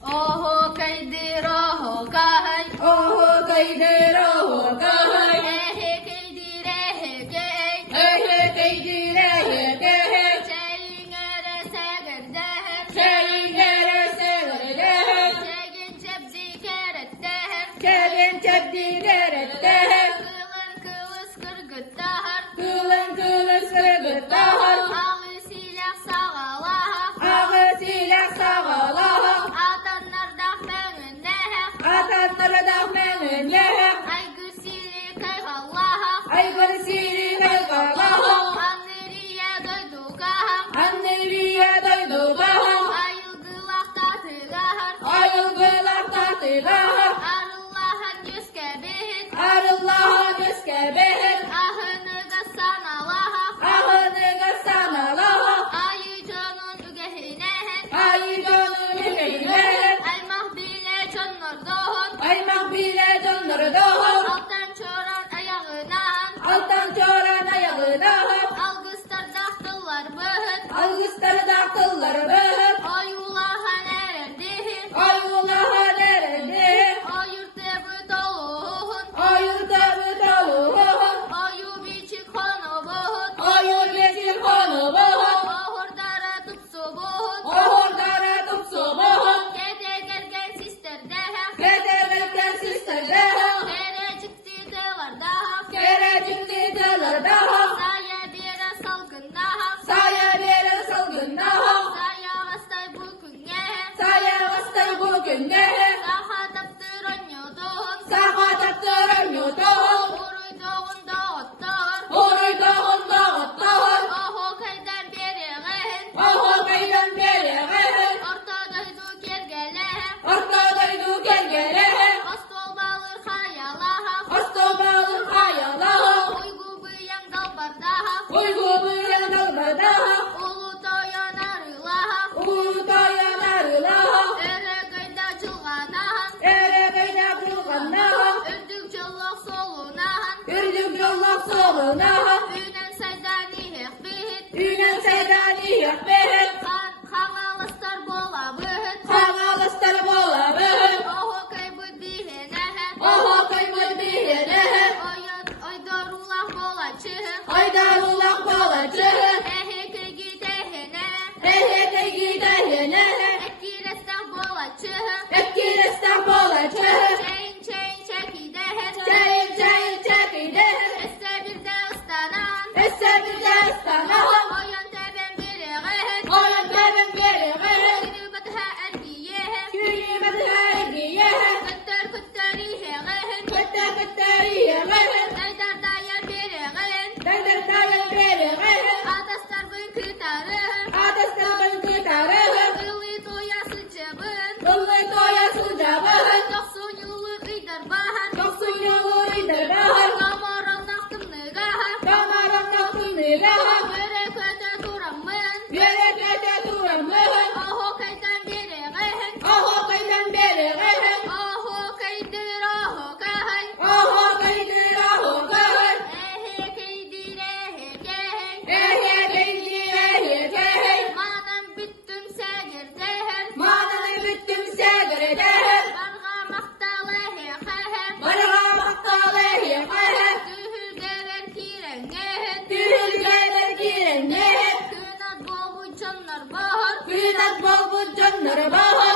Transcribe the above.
ओहो कैदिरो कहै ओहो कैदिरो कहै एहे कैदिरे हे गए एहे कैदिरे हे गए çeyingere seger deher çeyingere seger deher çegin çebzi keret deher çegin çebzi keret deher kılın kılıç kırgıt dahar kılın kılıç kırgıt dahar ağı silah sağalaha ağı silah sağalaha atanlar dahmenin deher atanları dahmenin deher aygır sili kaygallaha aygır sili kaygallaha anneriye doydu kaham anneriye doydu kaham ayılgılak tatılahar ayılgılak tatılahar arıllahan yüzke behit arıllaha yüzke behir ahını gassanallaha ahını gassanallaha ayı canın ügehinen ayı canın yüreğine ay mahbile çonlar doğun ay mahbile canları doğum alttan çoran ayağınan alttan çoran ayağına algıstar dahtıllar bıhıt algısları da kılları behir oyulaha nerendihin ayulaha nerede o yurtta doluhun ayurda müdoluğun oyu biçik konu buhut ayur geçir konu buhun ohurdara tupsu buhut ohurdara tupsu buhun gede gelgen sister deha gede gelgen sister deha kere çıktı devar daha gerecik didiler daha saya bire salgın daha saya verir salgın daha saya hastay bu künye saya vastay bugün ne saha taptıran yodun saha taptıran yudum uruy doğunda ottar Oruy doğunda ottağın oho kaydan beri gehen oho kaydan beri gehen ortadaydı gergelehem ortadaydı gelgelehem Astol balır hayalaha Astobalın hayalaha uygu bıyang dalbardaha uygu bıyan dalbadaha ulu toyan arılaha ulu dayanarılaha ere gayda çılganahan ere kaynak yılganaha ördük çolluk solunahan ürdük yollak solunaha ünen saydani hekbihit ünen seydani yakbehet Kangalastar bola bıhıt kanalıstar bola behet oho kaybı bihenehem oho kaybı bihenehem Oydarullah bola çıhım aydarulak bola çıhım eheke gidehenem ehete gidehenem ekkirestan bola çıhım ekkirestan bola çıhım Çeyin çeyin çekidehem çayın çayın çekidehem Esse bir de ıstanan esse bir de ıstanahım Oyan teben biri gıhıt oyun benim beri gıhım Gülübetha ergiyehem kürümet hergiyehem Kıttır kıttarihe gıhıt kıtta kıttariye gıhım Aydar dayan biri gıhıt daydır dayın beri gıhım Adastar bınkı tarıhım adastabın kıtarıhım Kılı toya sıçabın kıllı toya sucabıhım Yoksun yolu ıydar bahar yoksun yolu idir bahar Kamoran naktım nıgahar kamarım noktun nigahım Göre köte duramın yürekete duramıhım Oho kaydan biri gıhıt oho kaydan beri gıhım Oho kaydır oho kahay oho kaydır oho gıhım Ehe kaydır ehe gehey ehe kaydır ehe gehey Manam bittim segir zeher manını bittim segir dehem Barga maktal ehe kahem barga maktal ehe gıhım Dühül gelir kiren gehet Tühül gelir giren nehem Künat boğu canlar bahar Künat bol bu canları bahar